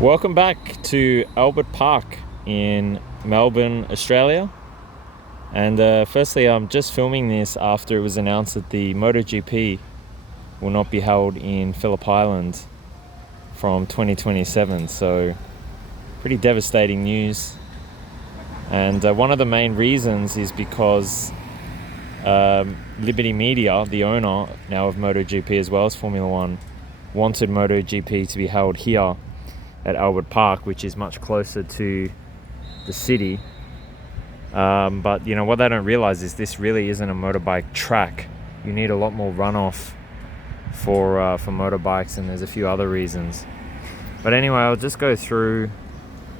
Welcome back to Albert Park in Melbourne, Australia. And firstly, I'm just filming this after it was announced that the MotoGP will not be held in Phillip Island from 2027. So pretty devastating news. And one of the main reasons is because Liberty Media, the owner now of MotoGP as well as Formula One, wanted MotoGP to be held here at Albert Park, which is much closer to the city. But you know what they don't realize is this really isn't a motorbike track. You need a lot more runoff for motorbikes, and there's a few other reasons. But anyway, I'll just go through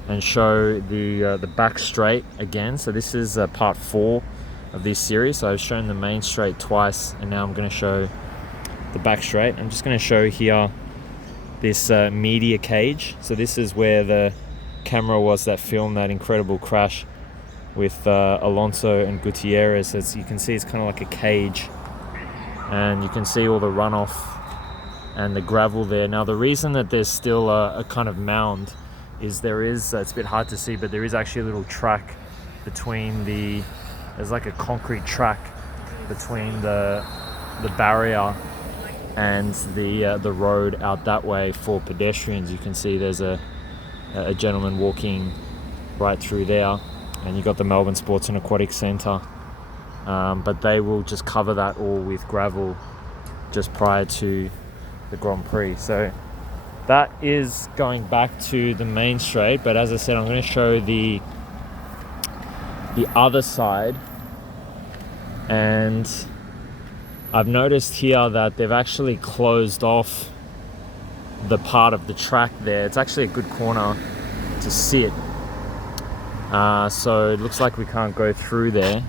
and show the back straight again. So this is part 4 of this series. So I've shown the main straight twice, and now I'm going to show the back straight. I'm just going to show here this media cage. So this is where the camera was that filmed that incredible crash with Alonso and Gutierrez. As you can see, it's kind of like a cage, and you can see all the runoff and the gravel there. Now the reason that there's still a kind of mound is there is, it's a bit hard to see, but there is actually a little track between there's like a concrete track between the barrier and the road out that way for pedestrians. You can see there's a gentleman walking right through there, and you've got the Melbourne Sports and Aquatic Centre, but they will just cover that all with gravel just prior to the Grand Prix. So that is going back to the main straight, but as I said, I'm going to show the other side. And I've noticed here that they've actually closed off the part of the track there. It's actually a good corner to sit. So it looks like we can't go through there.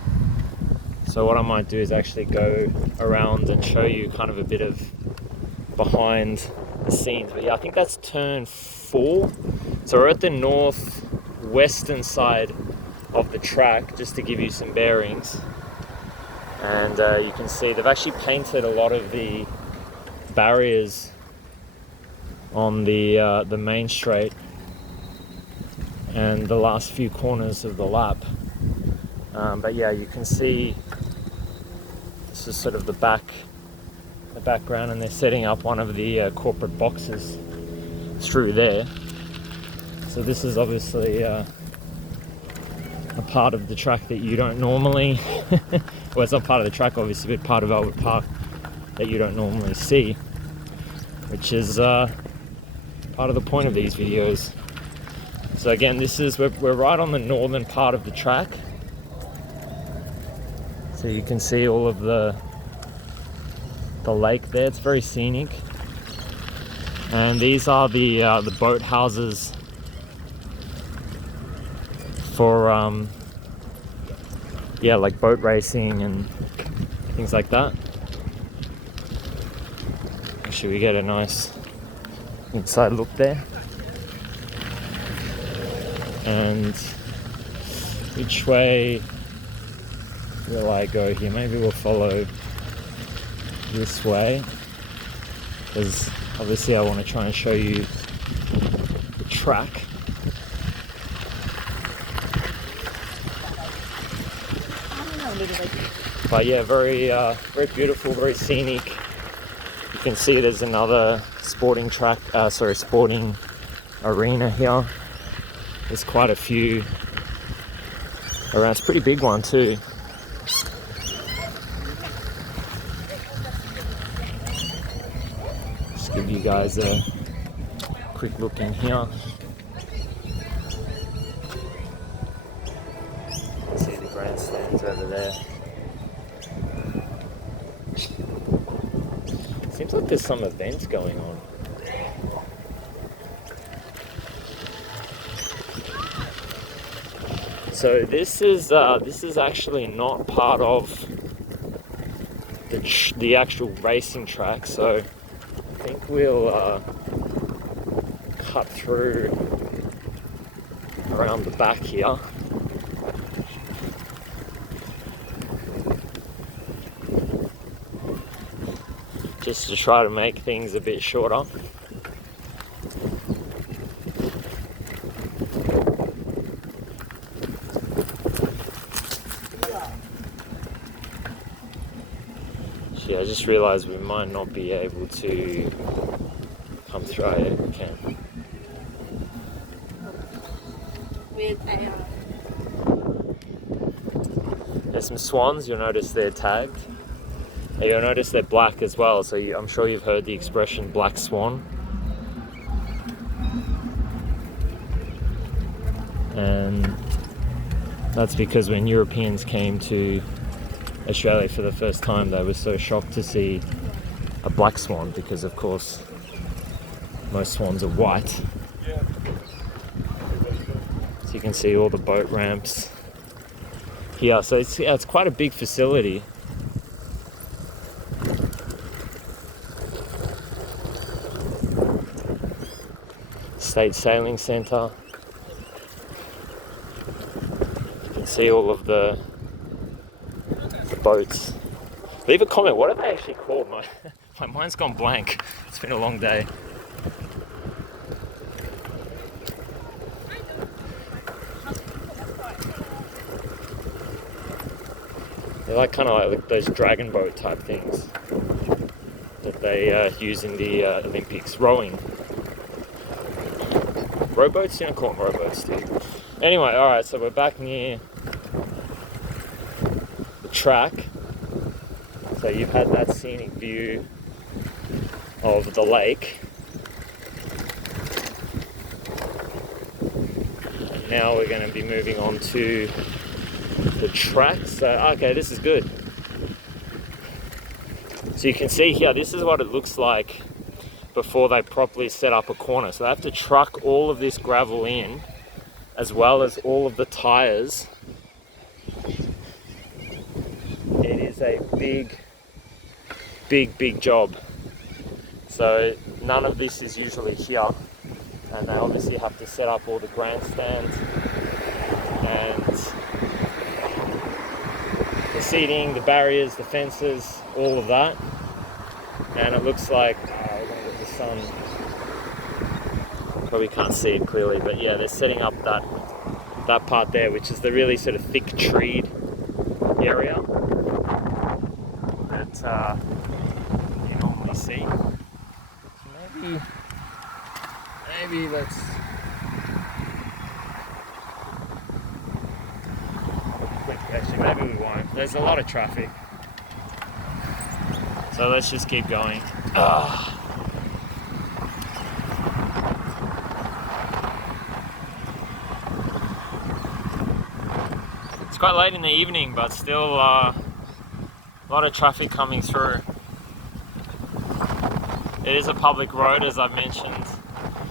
So what I might do is actually go around and show you kind of a bit of behind the scenes. But yeah, I think that's turn 4. So we're at the northwestern side of the track, just to give you some bearings. And you can see they've actually painted a lot of the barriers on the main straight and the last few corners of the lap. But yeah, you can see this is sort of the background, and they're setting up one of the corporate boxes through there. So this is obviously a part of the track that you don't normally well, it's not part of the track obviously, but part of Albert Park that you don't normally see, which is part of the point of these videos. So again, we're right on the northern part of the track, so you can see all of the lake there. It's very scenic, and these are the boat houses for like boat racing and things like that. Actually, we get a nice inside look there. And which way will I go here? Maybe we'll follow this way, because obviously I want to try and show you the track. But yeah, very beautiful, very scenic. You can see there's another sporting arena here. There's quite a few around. It's a pretty big one too. Just give you guys a quick look in here. See the grandstands over there. Seems like there's some events going on. So this is actually not part of the actual racing track. So I think we'll cut through around the back here. Just to try to make things a bit shorter. just realized we might not be able to come through. Oh, yeah, we can. There's some swans, you'll notice they're tagged. And you'll notice they're black as well, so I'm sure you've heard the expression black swan. And that's because when Europeans came to Australia for the first time, they were so shocked to see a black swan, because of course most swans are white. So you can see all the boat ramps here. So it's quite a big facility. State Sailing Centre. You can see all of the boats. Leave a comment, what are they actually called? My mind's gone blank. It's been a long day. They're like kind of like those dragon boat type things that they use in the Olympics. Rowing. Rowboats? You don't call them rowboats, do you? Anyway, alright, so we're back near the track. So you've had that scenic view of the lake. And now we're going to be moving on to the track. So, okay, this is good. So you can see here, this is what it looks like before they properly set up a corner. So they have to truck all of this gravel in, as well as all of the tires. It is a big job. So none of this is usually here, and they obviously have to set up all the grandstands and the seating, the barriers, the fences, all of that. And it looks like we're going to get the sun. Probably can't see it clearly, but yeah, they're setting up that part there, which is the really sort of thick treed area that you normally see. So maybe let's actually, maybe we won't. There's a lot of traffic. So let's just keep going. It's quite late in the evening, but still a lot of traffic coming through. It is a public road, as I mentioned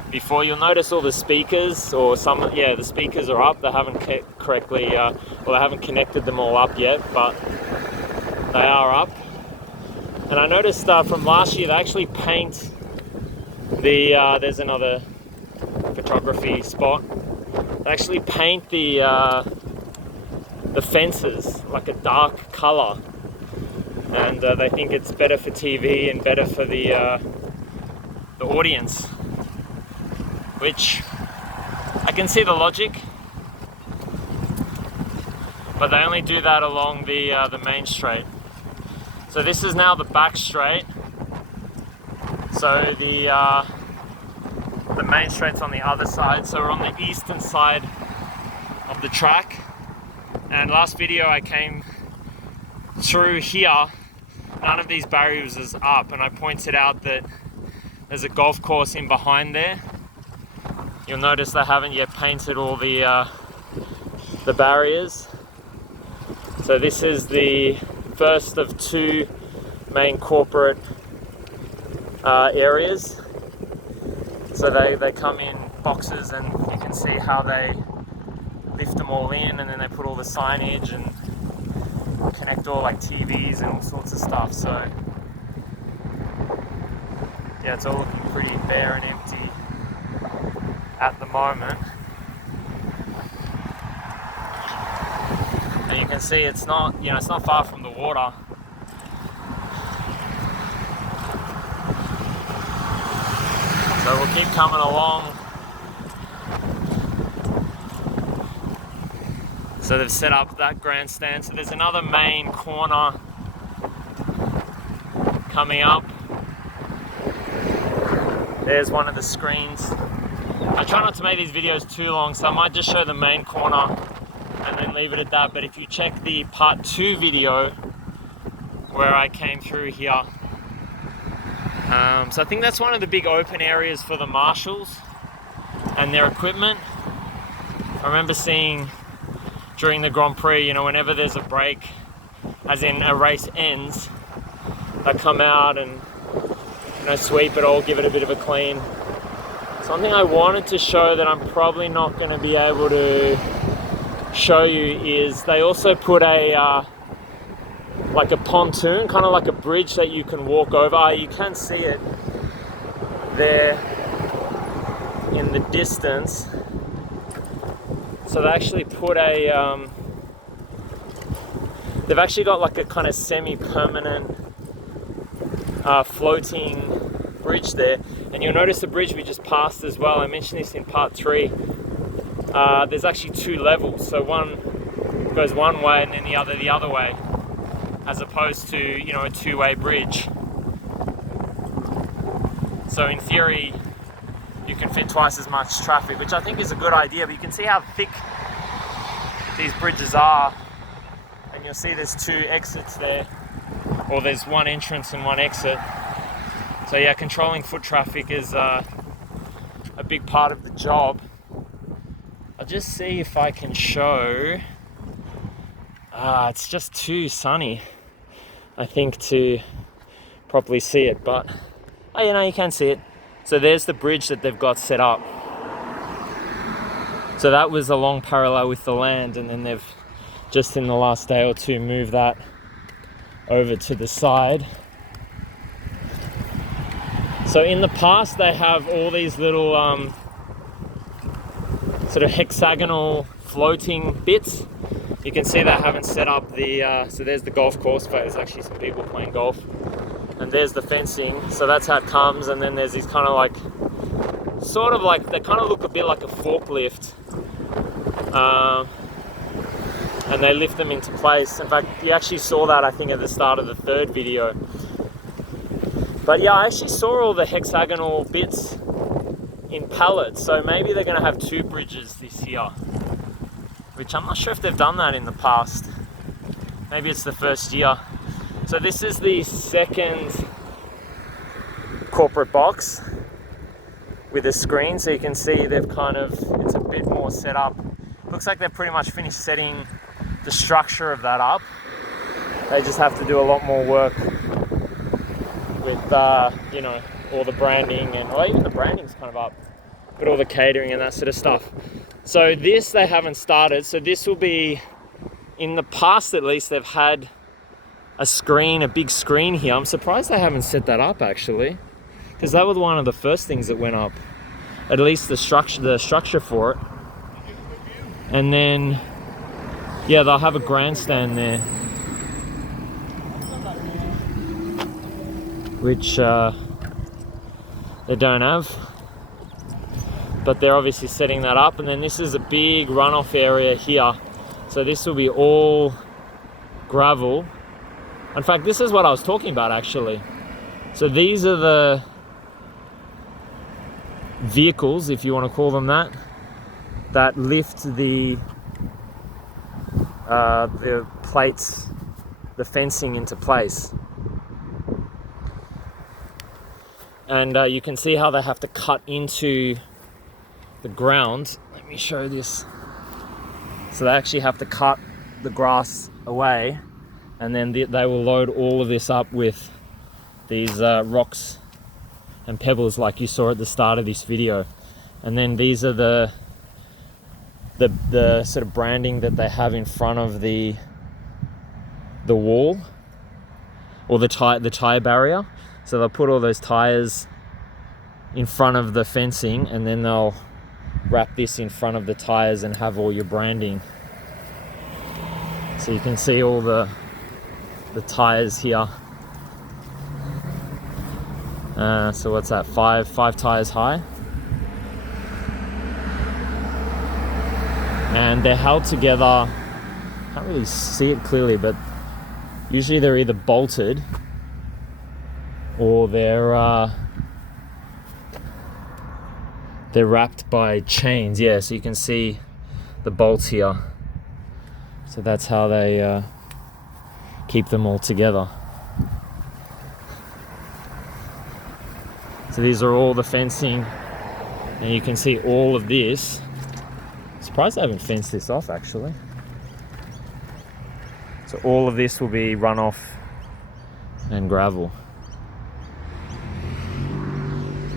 before. You'll notice all the speakers, or the speakers are up. They haven't correctly, they haven't connected them all up yet, but they are up. And I noticed from last year, they actually paint there's another photography spot. They actually paint the fences like a dark color. And they think it's better for TV and better for the audience. Which, I can see the logic. But they only do that along the main straight. So this is now the back straight. So the main straight's on the other side. So we're on the eastern side of the track. And last video I came through here, none of these barriers is up, and I pointed out that there's a golf course in behind there. You'll notice they haven't yet painted all the barriers. So this is the first of two main corporate areas. So they come in boxes, and you can see how they lift them all in, and then they put all the signage and connect all like TVs and all sorts of stuff. So yeah, it's all looking pretty bare and empty at the moment. And you can see it's not far from the water. So we'll keep coming along. So they've set up that grandstand. So there's another main corner coming up. There's one of the screens. I try not to make these videos too long, so I might just show the main corner and then leave it at that. But if you check the part 2 video where I came through here, so I think that's one of the big open areas for the marshals and their equipment. I remember seeing during the Grand Prix, you know, whenever there's a break, as in a race ends, they come out and, you know, sweep it all, give it a bit of a clean. Something I wanted to show that I'm probably not going to be able to show you is they also put a like a pontoon, kind of like a bridge that you can walk over. You can see it there in the distance. So they actually put a they've actually got like a kind of semi-permanent floating bridge there, and you'll notice the bridge we just passed as well. I mentioned this in part 3. There's actually 2 levels, so one goes one way and then the other way, as opposed to, you know, a 2-way bridge. So in theory you can fit twice as much traffic, which I think is a good idea. But you can see how thick these bridges are, and you'll see there's 2 exits there, or there's 1 entrance and 1 exit. So yeah, controlling foot traffic is a big part of the job. I'll just see if I can show. It's just too sunny, I think, to properly see it, but oh, you know, you can see it. So there's the bridge that they've got set up. So that was along parallel with the land, and then they've just in the last day or 2 moved that over to the side. So in the past they have all these little sort of hexagonal floating bits. You can see they haven't set up the so there's the golf course, but there's actually some people playing golf, and there's the fencing. So that's how it comes. And then there's these kind of like, sort of like, they kind of look a bit like a forklift, and they lift them into place. In fact, you actually saw that, I think, at the start of the 3rd video. But yeah, I actually saw all the hexagonal bits in pallets, so maybe they're going to have 2 bridges this year, which I'm not sure if they've done that in the past. Maybe it's the first year. So this is the 2nd corporate box with a screen, so you can see they've kind of, it's a bit more set up. Looks like they've pretty much finished setting the structure of that up. They just have to do a lot more work with you know, all the branding, and well, even the branding's kind of up, but all the catering and that sort of stuff. So this they haven't started. So this will be, in the past at least, they've had a screen, a big screen here. I'm surprised they haven't set that up actually, because that was one of the first things that went up, at least the structure for it. And then yeah, they'll have a grandstand there, which they don't have, but they're obviously setting that up. And then this is a big runoff area here, so this will be all gravel. In fact, this is what I was talking about actually. So these are the vehicles, if you want to call them that lift the plates, the fencing into place. And you can see how they have to cut into the ground. Let me show this. So they actually have to cut the grass away, and then they will load all of this up with these rocks and pebbles like you saw at the start of this video. And then these are the sort of branding that they have in front of the wall, or the tire barrier. So they'll put all those tires in front of the fencing, and then they'll wrap this in front of the tires and have all your branding. So you can see all the tires here. So what's that? Five tires high. And they're held together. Can't really see it clearly, but usually they're either bolted or they're wrapped by chains. Yeah, so you can see the bolts here. So that's how they keep them all together. So these are all the fencing, and you can see all of this. Surprised I haven't fenced this off actually. So all of this will be runoff and gravel.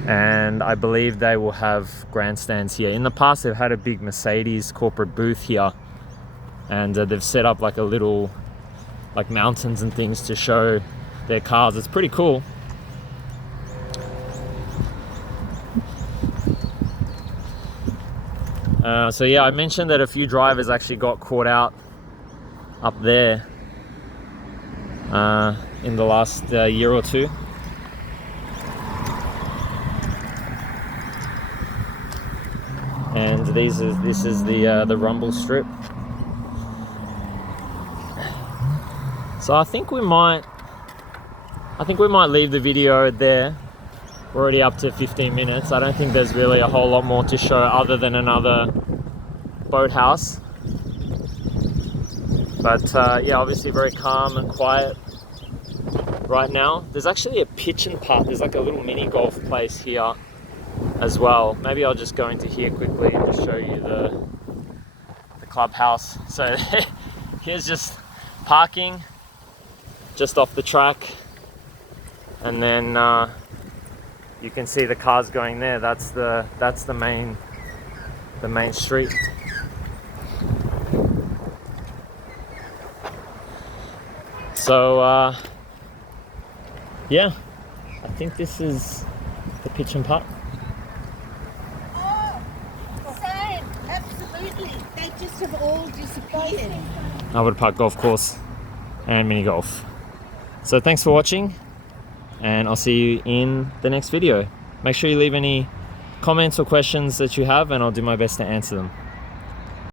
And I believe they will have grandstands here. In the past they've had a big Mercedes corporate booth here, and they've set up like a little like mountains and things to show their cars. It's pretty cool. So yeah, I mentioned that a few drivers actually got caught out up there in the last year or two. And this is the rumble strip. So I think we might leave the video there. We're already up to 15 minutes. I don't think there's really a whole lot more to show other than another boathouse. But yeah, obviously very calm and quiet right now. There's actually a pitch and putt. There's like a little mini golf place here as well. Maybe I'll just go into here quickly and just show you the clubhouse. So here's just parking just off the track, and then you can see the cars going there. That's the main street. So yeah, I think this is the pitch and putt. Oh, same, absolutely. They just have all disappeared. Albert Park Golf Course and mini golf. So thanks for watching, and I'll see you in the next video. Make sure you leave any comments or questions that you have, and I'll do my best to answer them.